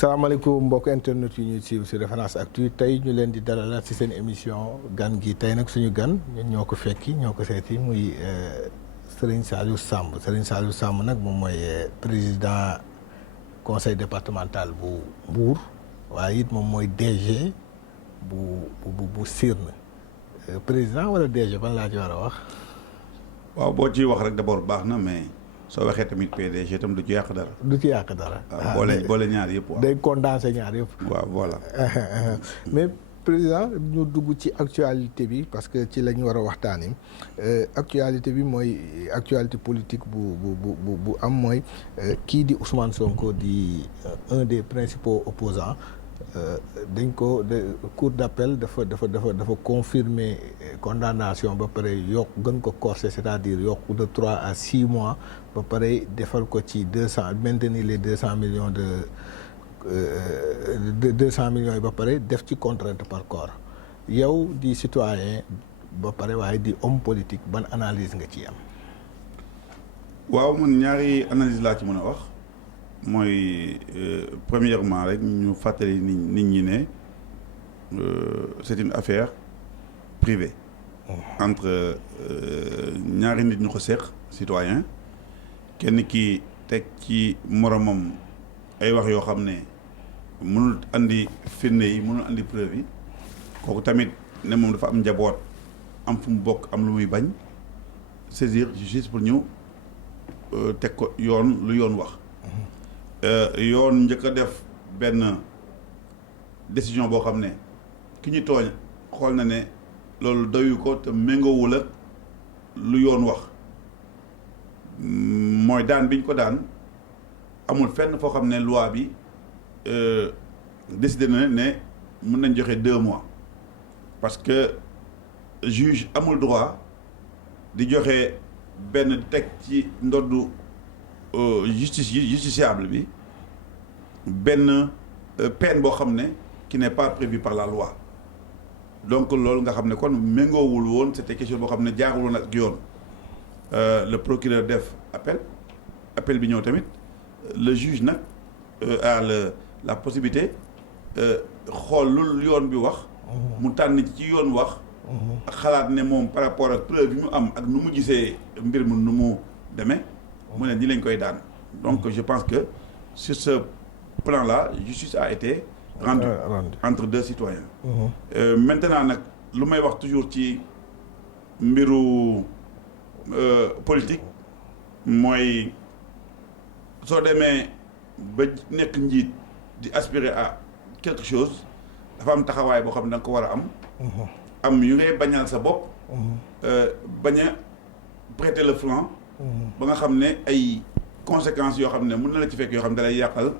salaamaaleykum mbokk internet yi ñuy suivre ci Référence Actu tey ñu leen di dalalaat ci seen émission gan gi tey nag suñu gan ñun ñoo ko fekki ñoo ko seeti muy Serigne Saliou Samb Serigne Saliou Samb nag moom mooy président conseil départemental bu Mbour waaye it moom mooy DG bu Sirne président wala DG ban laa ci war a wax. waaw boo ciy wax rek d'abord baax na mais soo waxee tamit PDG tam du ci yàq dara. du ci yàq dara. waaw boole ñaar yëpp. waaw day condenser ñaar yëpp. waaw voilà. mais président ñu dugg ci actualité bi parce que ci la ñu war a waxtaanee actualité bi mooy actualité politique bu am mooy kii di Ousmane Sonko di un des principaux opposants dañ ko cour d'appel dafa confirmer condamnation ba pare yokk gën ko corser c'est-à-dire yokk de 3 à 6 mois ba pare defal ko ci maintenir les 200 millions de 200 millions yi ba pare def ci contrainte par corps yow di citoyen ba pare waaye di homme politique ban analyse nga ci am. waaw man ñaari analyse laa ci mën a wax mooy premièrement rek ñu fàttali nit ñi ne c'est une affaire privée entre ñaari nit ñu ko seq citoyen kenn ki teg ci moromam ay wax yoo xam ne mënul andi firnde yi mënul andi preuve yi kooku tamit ne moom dafa am njaboot am fu mu bokk am lu muy bañ saisir justice pour ñu teg ko yoon lu yoon wax yoon njëkk a def benn décision boo xam ne ki ñu tooñ xool na ne loolu doyu ko te méngoowul ak lu yoon wax mooy daan biñ ko daan amul fenn foo xam ne loi bi décidé na ne mën nañ joxe 2 mois parce que juge amul droit di joxe benn teg ci ndoddu justiciable bi benn peine boo xam ne qui n'est pas prévu par la loi donc loolu nga xam ne kon méngoowul woon c'était question boo xam ne jaarul woon ak yoon le procureur def appel bi ñëw tamit le juge nag a la possibilité xool lu yoon bi wax mu tànn ci yoon wax ak xalaat ne moom par rapport ak preuve bi mu am ak nu mu gisee mbir mu nu mu demee mu ne ni lañ koy daan donc je pense que sur ce plan-là justice a été rendue entre deux citoyens maintenant nag lu may wax toujours ci mbiru politique mooy soo demee ba nekk njiit di aspirer à quelque chose dafa am taxawaay boo xam ne da nga ko war a am yu ngay bañal sa bopp bañ a prêter le flanc ba nga xam ne ay conséquences yoo xam ne mën na la ci fekk yoo xam ne da lay yàqal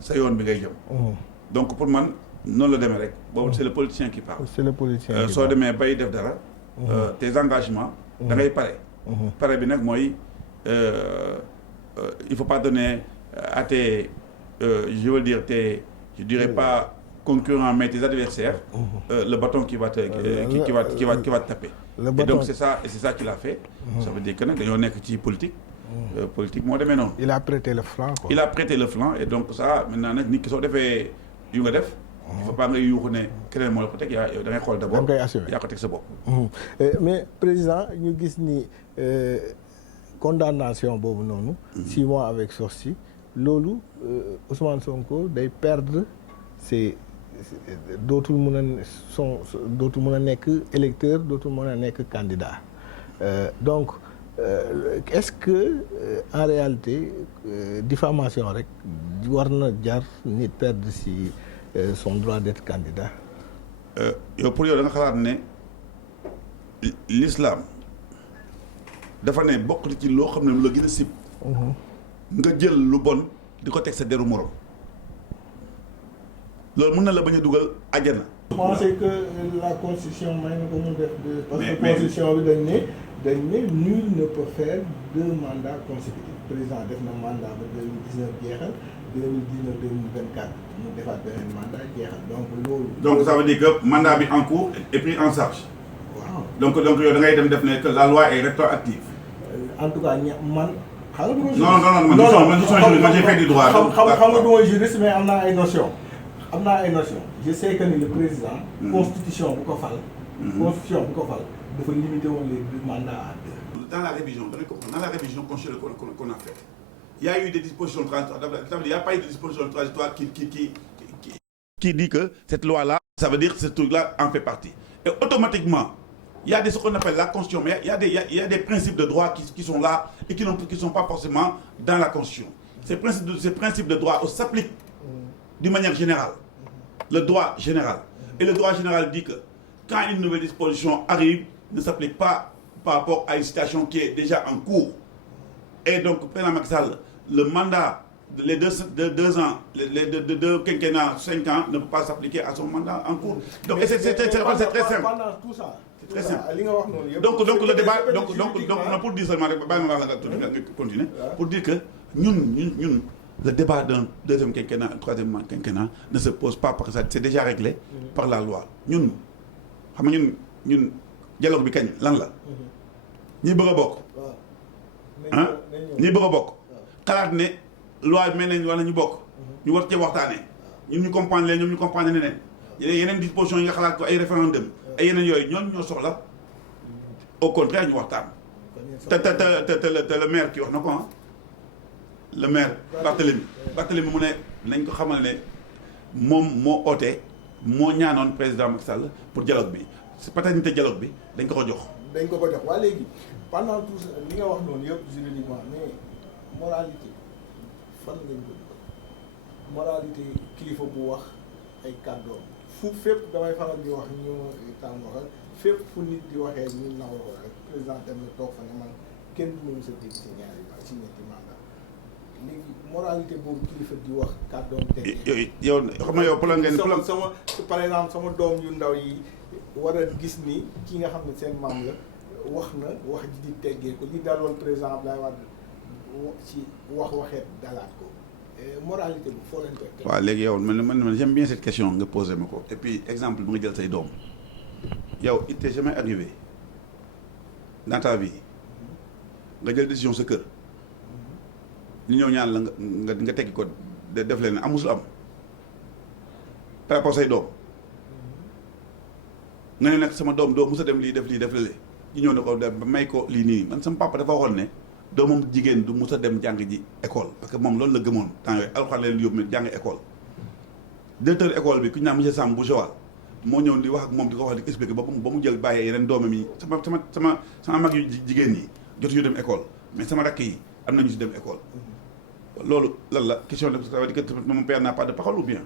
sa yoon bi ngay jëm donc pour man noonu la demee rek boobu c'est le politicien qui parle c'est le politicien soo demee bay def dara tes engagements da ngay pare bi nag mooy il faut pas donner à tes je veux dire je dirais pas concurrents mais tes adversaires le bâton qui va te taper et donc c'est ça qu'il a fait ça veut dire que nag dañoo nekk ci politique moo demee noonu il a prêté le flanc quoi. Il a prêté le flanc et donc ça maintenant nag nit ki soo defee yu nga def il faut pas nga yuuxu ne keneen moo la ko teg yaa da ngay xool d'abord yaa ko teg sa bopp mais président ñu gis ni condamnation boobu noonu 6 mois avec sursis loolu Ousmane Sonko day perdre dootul mën a nekk électeur dootul mën a nekk candidat donc est-ce que en réalité diffamation rek war na jar nit perdre si son droit d'être candidat yow pour yow da nga xalaat ne l'islam dafa ne bokk ci loo xam ne lu la gën a sib nga jël lu bon di ko teg sa deru morom loolu mën na la bañ a dugal àjjana. je pensais que la constitution may na ko mu def parce que constitution bi dañ ne nul ne peut faire 2 mandats consécutifs président def na mandat ba 2019 jeexal 2019-2024 mu defaat beneen mandat jeexal donc loolu. donc ça veut dire que mandat bi en cours est pris en charge. waaw donc yow da ngay dem def ne que la loi est rétroactive. en tout cas man non man j'ai fait du droit. xam nga du ma juriste mais am naa ay notion je sais que ni le président. constitution bu ko fal. dafa limité woon les mandats à 2. Dans la révision constitutionnelle qu'on a faite, il y a eu des dispositions transitoires. Il n'y a pas eu de disposition transitoire qui dit que cette loi-là, ça veut dire que ce truc-là en fait partie. Et automatiquement, il y a ce qu'on appelle la Constitution, mais il y a des principes de droit qui sont là et qui ne sont pas forcément dans la Constitution. Ces principes de droit s'appliquent d'une manière générale. Le droit général. Et le droit général dit que quand une nouvelle disposition arrive, ne s'applique pas par rapport à une situation qui est déjà en cours. Et donc, le président Macky Sall, le mandat, les deux ans, les deux quinquennats, 5 ans, ne peut pas s'appliquer à son mandat en cours. Donc, c'est très simple. Pendant tout ça, c'est très simple. Donc, le débat, pour dire seulement, continuer, pour dire que nous, le débat d'un deuxième quinquennat, un troisième quinquennat ne se pose pas parce que c'est déjà réglé par la loi. Nous, dialogue bi kañ lan la ñi bëgg a bokk ñi bëgg a bokk xalaat ne loi bi mel nañ wala ñu bokk ñu war cee waxtaanee ñun ñu comprendre leen ñoom ñu comprendre neneen yeneen dispositions yi nga xalaat ko ay référendum ay yeneen yooyu ñooñu ñoo soxla au contraire ñu waxtaan te le maire kii wax na ko le maire Barthélémy mu ne nañ ko xamal ne moom moo oote moo ñaanoon président Macky Sall pour dialogue bi c'est paternité dialogue bi dañ ko jox. waa léegi pendant tout ça li nga wax noonu yëpp juridiquement mais moralité fan lañ ko moralité kilifa bu wax ay kàddoom fu fépp damay faral di wax ñu tàmm waxal fépp fu nit di waxee ñu naw ko rek président dem na toog fa ne man kenn du ma mës a dégg ci ñaari ci ñetti mandat léegi moralité boobu kilifa di wax kàddoom teg yow xam nga yow plan ngeen plan sama par exemple sama doom yu ndaw yi war a gis ni ki nga xam ne seen maam la wax na wax ji di teggee ko li daloon président Abdoulaye Wade ci waxeet dalaat ko moralité bi foo leen koy teg. waaw léegi yow man j'aime bien cette question nga posé ma ko et puis exemple bi nga jël say doom yow il t'est jamais arrivé dans ta vie nga jël décision sa kër ñu ñëw ñaan la nga teggi ko def leen amusul am par rapport say doom nga ne nag sama doom doo musa dem lii def lale ñu ñëw ne ko ba may ko lii nii man sama papa dafa waxoon ne doomam jigéen du musa dem jàng ji école parce que moom loolu la gëmoon temps yooyu alxuraan leen yóbbu jàng école directeur école bi ku ñu naan monsieur Samb bu Joal moo ñëw di wax ak moom di ko wax di expliquer ba mu jël bàyyee yeneen doomam yi sama mag yu jigéen yi jotuñu dem école mais sama rakk yi am nañu si dem école loolu lan la question de ça veut dire que mon père n'a pas de parole ou bien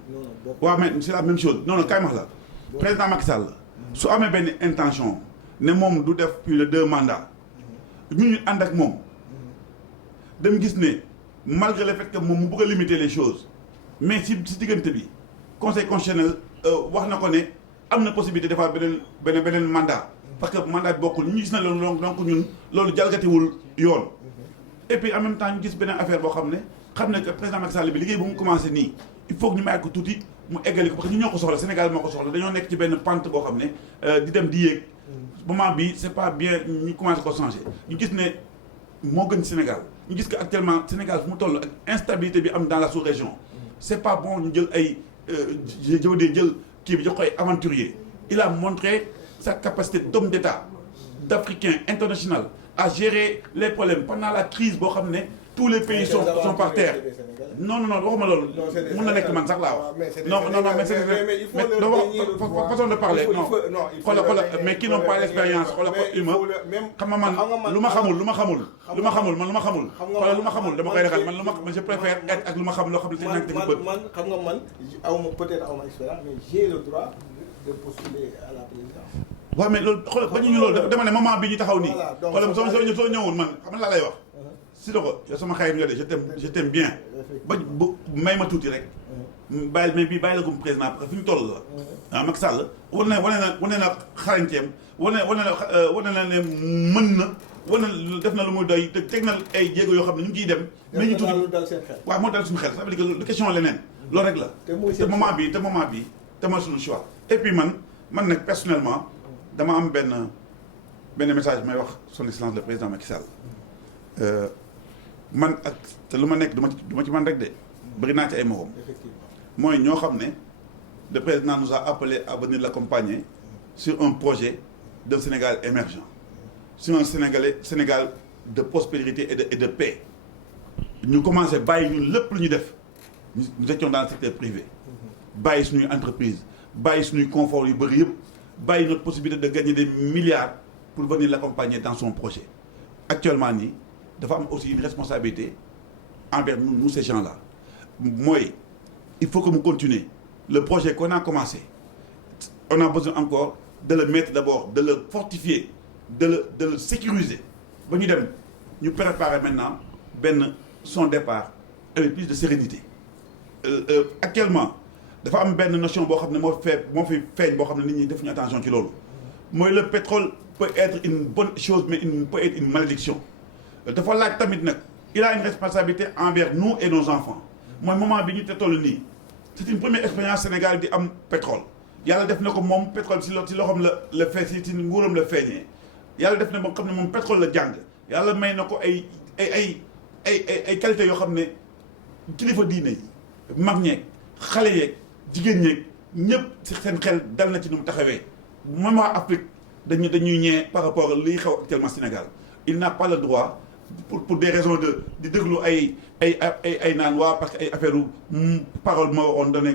waaw mais c'est la même chose non kaay max la président Macky Sall su amee benn intention ne moom du def plus de 2 mandats ñu ànd ak moom dem gis ne malgré le fait que moom mu bëgg a limiter les choses mais si diggante bi conseil constitutionnel wax na ko ne am na possibilité defaat beneen mandat parce que mandat bi bokkul ñu gis na loolu donc ñun loolu jalgatiwul yoon et puis en même temps ñu gis beneen affaire boo xam ne que président Macky Sall bi liggéey bu mu commencé nii il faut que ñu may ko tuuti mu eggali ko parce que ñu ñoo ko soxla Sénégal moo ko soxla dañoo nekk ci benn pente boo xam ne di dem di yéeg moment bi c'est pas bien ñu commencé ko changer ñu gis ne moo gën Sénégal ñu gis que actuellement Sénégal fu mu toll ak instabilité bi am dans la sous-région c'est pas bon ñu jël ay jël kii bi jox ko ay aventurier il a montré sa capacité d'homme d'État d'Africain international à gérer les problèmes pendant la crise boo xam ne tous les pays sont par terre non waxuma loolu mun na nekk man sax laa wax non mais c'est façon de parler non xoolal mais qui n'ont pas l'expérience xoolal ko humain xam nga man lu ma xamul dama koy ragal man je préfère être ak lu ma xam loo xam ne teg nañ bët man xam nga man peut-être awma expérience mais j'ai le droit de postuler à la présidence waaw mais loolu xoolal ba ñu loolu dama ne moment bi ñu taxaw nii xoolal soo ñëwoon man xam nga laa lay wax si ko yow sama xarit nga de je t'aime bien ba may ma tuuti rek bàyyi la gum président parce que fi ñu toll la Macky Sall wane na xarañteem wane na ne mën na def na lu muy doy te teg na ay jéego yoo xam ne ñu ngi ciy dem mais ñu tuuti waaw moo dal suñu xel ça veut dire que lu question leneen loolu rek la te moment bi te mooy suñu choix et puis man nag personnellement dama am benn message may wax son excellence le président Macky Sall man ak te lu ma nekk du ma ci man rek de bëri naa ci ay morom effectivement mooy ñoo xam ne le président nous a appelé à venir l'accompagner sur un projet d'un Sénégal émergent sur un Sénégal de prospérité et de paix ñu commencé bàyyi ñun lépp lu ñu def nous étions dans le secteur privé bàyyi suñuy entreprise bàyyi suñuy confort yu bëri yëpp bàyyi notre possibilité de gagner des milliards pour venir l'accompagner dans son projet actuellement nii dafa am aussi une responsabilité envers nous ces gens-là mooy il faut que mu continuer le projet qu'on a commencé on a besoin encore de le mettre d'abord de le fortifier de le sécuriser ba ñu dem ñu préparer maintenant son départ avec plus de sérénité actuellement dafa am benn notion boo xam ne moo fi feeñ boo xam ne nit ñi def ñu attention ci loolu mooy le pétrole peut être une bonne chose mais peut être une malédiction dafa laaj tamit nag il a une responsabilité envers nous et nos enfants mooy moment bi ñu te toll nii c'est une première expérience Sénégal di am pétrole yàlla def na ko moom pétrole si loxoom la fee si nguuram la feeñee yàlla def na moo xam ne moom pétrole la jàng yàlla may na ko ay qualité yoo xam ne kilifa diine yi mag ñeeg xale yeeg jigéen ñeeg ñëpp seen xel dal na ci nu mu taxawee même waa Afrique dañuy ñee par rapport liy xew actuellement Sénégal il n'a pas le droit pour des raisons di déglu ay naan waa parce que ay affaire parole moo waxoon da ne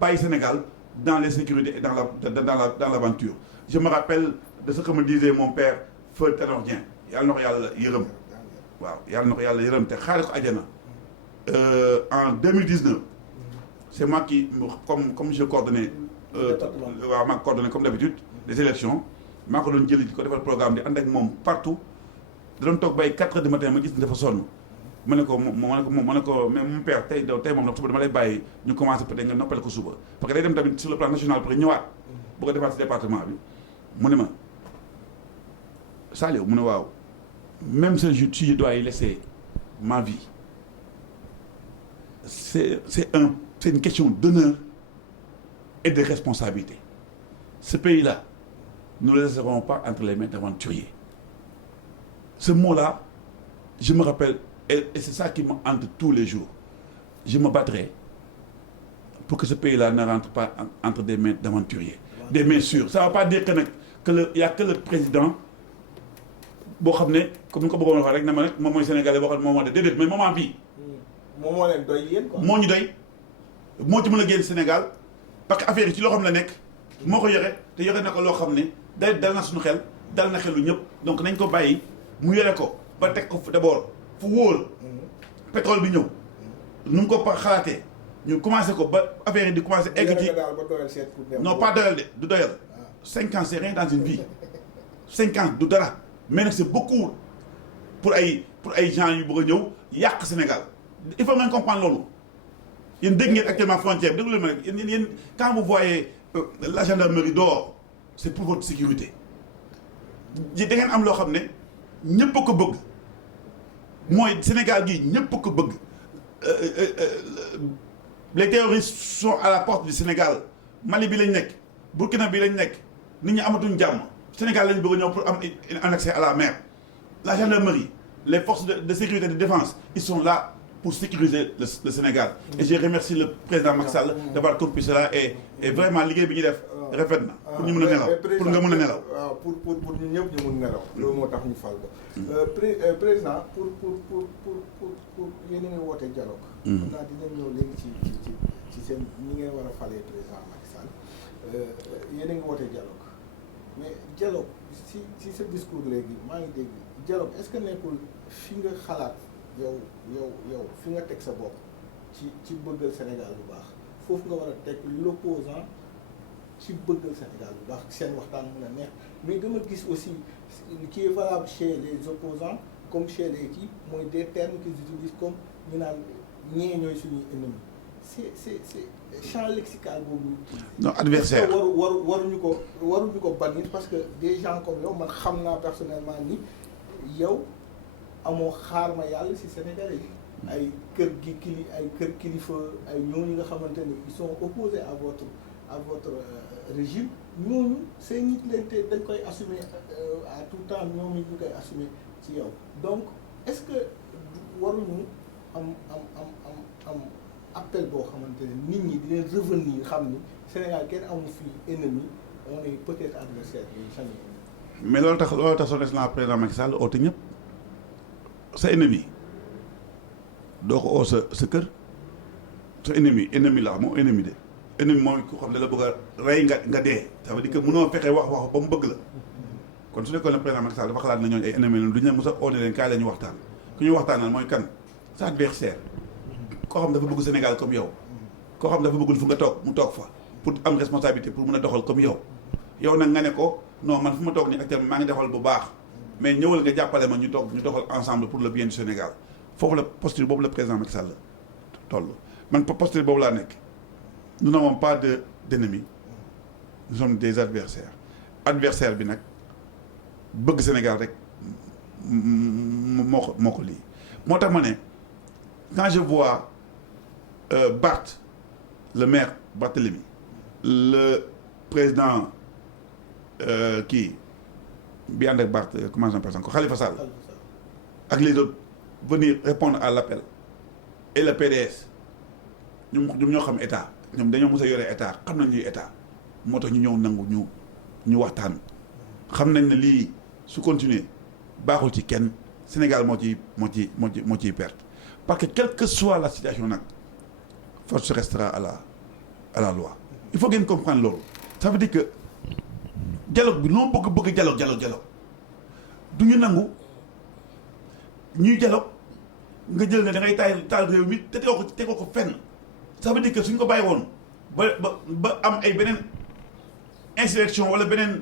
bàyyi Sénégal dans les sécurités et dans l'aventure je me rappelle de ce que me disait mon père Feu Tanor Dieng yàlla na ko yàlla yërëm waaw yàlla na ko yàlla yërëm te xaare ko àjjana en 2019 c'est moi qui comme je coordonnais waaw maa coordonné comme d'habitude les élections maa ko doon jëli ko defal programme di ànd ak moom partout da doon toog bay 4 heures du matin ma gis ne dafa sonn ma ne ko mais mon père tey moom nag suba dama lay bàyyi ñu commencé peut-être nga noppal ko suba parce que day dem tamit sur le plan national pour ñëwaat bu ko defaat si département bi mu ne ma Saliou mu ne waaw même si je dois y laisser ma vie c'est une question d'honneur et de responsabilité ce pays-là nous ne le laisserons pas entre les mains d'aventuriers ce mot-là je me rappelle et c'est ça qui me hante tous les jours je me battrai pour que ce pays-là ne rentre pas entre des mains d'aventuriers des mains sûres ça ne va pas dire que y a que le président boo xam ne comme ni ko bëggoon waxee rek ne ma rek moom mooy sénégalais boo xam ne moom moo de déedéet mais moment bii moom moo leen doy yéen quoi moo ñu doy moo ci mën a génn Sénégal parce que affaire yi ci loo xam la nekk moo ko yore te yore na ko loo xam ne dal na suñu xel dal na xelu ñëpp donc nañ ko bàyyi mu yore ko ba teg ko d'abord fu wóor pétrole bi ñëw nu mu ko xalaatee ñu commencé ko ba affaire yi di commencé egg ci non pas doyal de du doyal 5 ans c'est rien dans une vie 5 ans du dara mais nag c'est beaucoup pour ay gens yu bëgg a ñëw yàq Sénégal il faut ngeen comprendre loolu yéen dégg ngeen actuellement frontière bi déglu leen ma rek yéen quand vous voyez la gendarmerie dehors c'est pour votre sécurité da ngeen am loo xam ne ñëpp a ko bëgg mooy Sénégal gi ñëpp a ko bëgg les terroristes sont à la porte du Sénégal Mali bi lañ nekk Burkina bi lañ nekk nit ñi amatuñ jàmm Sénégal lañ bëgg a ñëw pour am un accès à la mer la gendarmerie les forces de sécurité et de défense ils sont là pour sécuriser le Sénégal et je remercie le président Macky Sall d'avoir compris cela et vraiment liggéey bi ñuy def rafet na pour ñu mën a nelaw pour nga mën a nelaw waaw pour ñu ñëpp ñu mën nelaw loolu moo tax ñu fal ko président pour yéen a ngi woote dialogue xam naa dinañ ñëw léegi ci seen ñi ngeen war a falee président Macky Sall yéen a ngi woote dialogue mais dialogue si sa discours léegi maa ngi dégg dialogue est-ce que nekkul fi nga xalaat yow fi nga teg sa bopp ci bëggal Sénégal bu baax foofu nga war a teg l'opposant ci bëggal Sénégal bu baax seen waxtaan mën a neex mais dama gis aussi qui est valable chez les opposants comme chez les kii mooy des termes qu'ils utilisent comme ñu naan ñee ñooy suñuy ennemi c'est champ lexical boobu. non adversaire waruñu ko bannir parce que des gens comme yow man xam naa personnellement ni yow amoo xaar ma yàlla ci Sénégalais yi ay kër kilifa ay ñooñu nga xamante ni ils sont opposés à votre régime ñooñu seen nit leen te dañ koy assumer à tout temps ñoom it ñu koy assumer ci yow donc est-ce que waruñu am appel boo xamante ne nit ñi dinañ revenir xam ni Sénégal kenn amu fi ennemi on est peut-être adversaire mais jamais ennemi. mais loolu tax son excellence président Macky Sall oote ñëpp sa ennemi doo ko oo sa kër sa ennemi la moom ennemi de ennemi mooy ku xam ne la bëgg a rey nga dee ça veut dire que mënoo fexe wax ba mu bëgg la kon su nekkoon ne président Macky Sall dafa xalaat na ñooñu ay ennemi la duñu leen mos a oo ne leen kaay la ñu waxtaan ku ñu waxtaanal mooy kan sa adversaire koo xam dafa bëgg Sénégal comme yow koo xam dafa bëggul fu nga toog mu toog fa pour am responsabilité pour mën a doxal comme yow nag nga ne ko non man fu ma toog nii actuellement maa ngi defal bu baax mais ñëwal nga jàppale ma ñu doxal ensemble pour le bien du Sénégal foofu la posture boobu la président Macky Sall toll man posture boobu laa nekk nous n'avons pas d'ennemis nous sommes des adversaire bi nag bëgg Sénégal rek moo ko lii moo tax ma ne quand je vois Barth le maire Barthélémy le président kii bi ànd ak Barth comment on appelle ça encore Khalifa Sall ak les autres venir répondre à l'appel et le PDS ñoom ñoo xam état ñoom dañoo mos a yore état xam nañ ñuy état moo tax ñu ñëw nangu ñu waxtaan xam nañ ne lii su continuer baaxul ci kenn Sénégal moo ciy perte parce que quelle que soit la situation nag force restera à la loi il faut ngeen comprendre loolu ça veut dire que dialogue bi noo bëgg dialogue du ñu nangu ñuy dialogue nga jël ne da ngay taal réew mi te tegoo ko fenn ça veut dire que suñ ko bàyyi woon ba am ay beneen insurrection wala beneen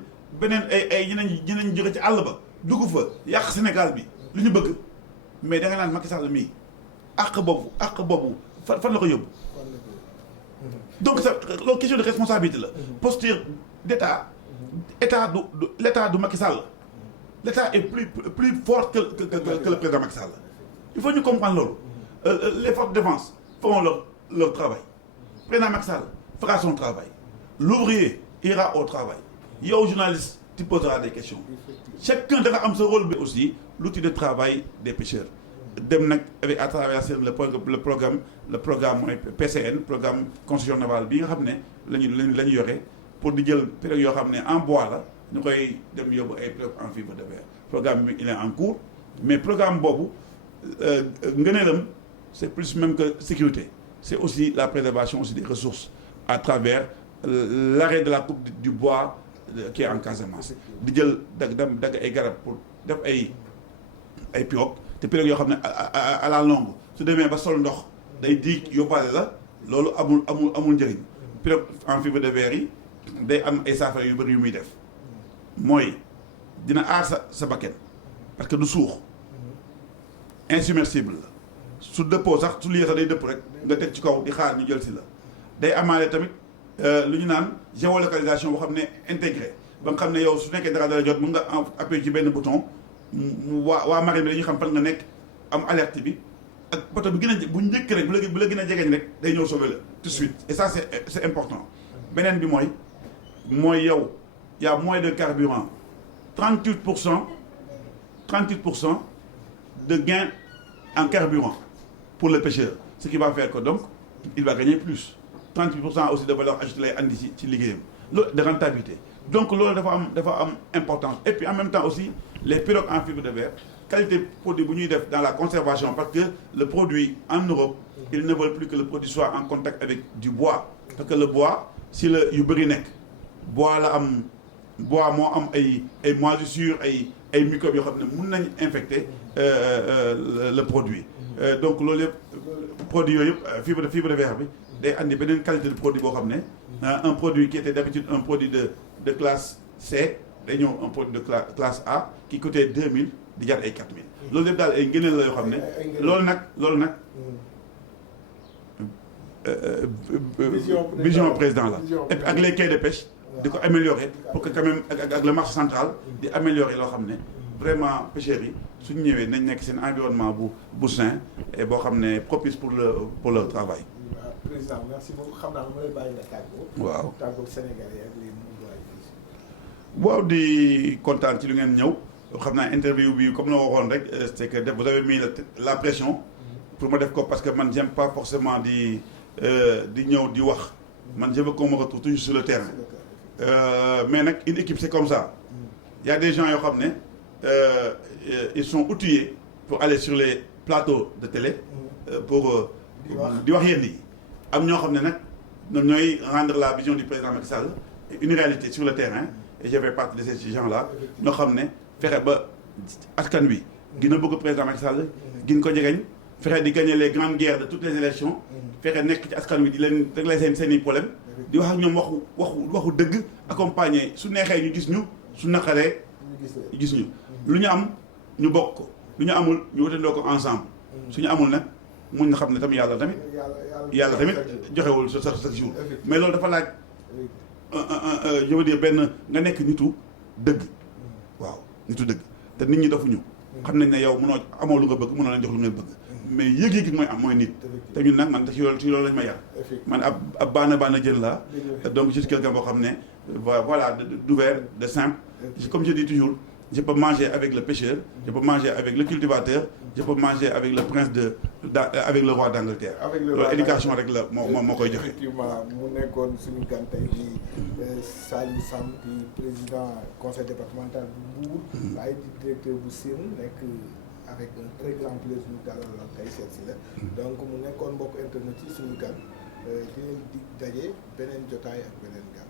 ay ñeneen jóge ci àll ba dugg fa yàq Sénégal bi lu ñu bëgg mais da nga naan Macky Sall mii àq boobu fan la ko yóbbu donc ça loolu question de responsabilité la posture d'état l'état du Macky Sall l'état est plus fort que le président Macky Sall il faut ñu comprendre loolu les forces de défense feront leur travail le président Macky Sall fera son travail l'ouvrier ira au travail yow journaliste tu poseras des questions chacun da nga am sa rôle bi aussi l'outil de travail des pêcheurs dem nag avec à travers le programme mooy PCN programme construction navale bi nga xam ne la ñu yore pour di jël pirogue yoo xam ne en bois la ñu koy dem yóbbu ay pirogue en fibre de verre programme bi il est en cours mais programme boobu ngëneelam c'est plus même que sécurité c'est aussi la préservation aussi des ressources à travers l'arrêt de la coupe du bois qui est en Casamance di jël dagg ay garab pour def ay pirogue te pirogue yoo xam ne à la longue su demee ba sol ndox day diig yóbbaale la loolu amul njëriñ pirogue en fibre de verre yi day am ay saafara yu bëri yu muy def mooy dina aar sa bakkan parce que du suux insubmersible la su dëppoo sax su lii sax day dëpp rek nga teg ci kaw di xaar ñu jël si la day amaale tamit lu ñu naan géolocalisation boo xam ne intégré ba nga xam ne yow su nekkee dara jot mën nga appuyer ci benn bouton waa marine bi dañuy xam fan nga nekk am alerte bi ak bato bi gën a bu njëkk rek bu la gën a jegeñ rek day ñëw sauver la tout de suite et ça c'est important beneen bi mooy yow y a moins de carburant 38% de gain en carburant pour le pêcheur ce qui va faire que donc il va gagner plus 38% aussi de valeur ajoutée lay andi ci liggéeyam loolu de rentabilité donc loolu dafa am importance et puis en même temps aussi les pirogues en fibre de verre qualité produit bu ñuy def dans la conservation parce que le produit en Europe ils ne veulent plus que le produit soit en contact avec du bois parce que le bois si la yu bëri nekk bois moo am ay moisissures ay microbes yoo xam ne mun nañ infecter le produit donc loolu yëpp produit yooyu yëpp fibre de verre bi day andi beneen qualité de produit boo xam ne un produit qui était d'habitude un produit de classe C day ñëw un produit de classe A qui coûtait 2000 di jar ay 4000 loolu yëpp daal ay ngëneel la yoo xam ne loolu nag vision président la et puis ak les quais de pêche di ko améliorer pour que quand même ak le marché central di améliorer loo xam ne vraiment pêcheurs yi suñu ñëwee nañ nekk seen environnement bu sain et boo xam ne propice pour leur travail. Président merci beaucoup xam naa ma lay bàyyi nga tàggoo. waaw tàggoo Sénégalais ak les waaw di kontaan ci lu ngeen ñëw xam naa interview bi comme la waxoon rek c'est que vous avez mis la pression pour ma def ko parce que man j'aime pas forcément di ñëw di wax man je veux qu'on me retrouve toujours sur le terrain mais nag une équipe c'est comme ça il y a des gens yoo xam ne ils sont outillés pour aller sur les plateaux de télé pour di wax yenn yi am ñoo xam ne nag ñoom ñooy rendre la vision du président Macky Sall une réalité sur le terrain et je fais partie de ces gens là ñoo xam ne fexe ba askan wi gën a bëgg président Macky Sall gën ko jegeñ fexe di gagner les grandes guerres de toutes les élections fexe nekk ci askan wi di leen régler seen i problème di wax ak ñoom waxu dëgg accompagner su neexee ñu gis ñu su naqaree gis ñu lu ñu am ñu bokk ko lu ñu amul ñu wutandoo ko ensemble suñu amul nag mun na xam ne tamit yàlla tamit joxewul chaque jour mais loolu dafa laaj je veux dire benn nga nekk nitu dëgg waaw nitu dëgg te nit ñi dafuñu xam nañ ne yow mënoo amoo lu nga bëgg mënoo leen jox lu ngeen bëgg mais yëg-yëg mooy am mooy nit te ñun nag man ci loolu lañ ma yar man ab baana jën laa donc je suis quelqu'un boo xam ne voilà d'ouvert de simple comme je dis toujours je peux manger avec le pêcheur je peux manger avec le cultivateur je peux manger avec le prince avec le roi d'Angleterre loolu éducation rek la moo koy joxe. Effectivement mu nekkoon suñu gan tey di Saliou Samb di président conseil départemental bu Mbour waaye di directeur bu SIRN nekk avec un très grand plaisir ñu dalal la tey seet si la donc mu nekkoon mbokk internet yi suñu gan di leen di daje beneen jotaay ak beneen gan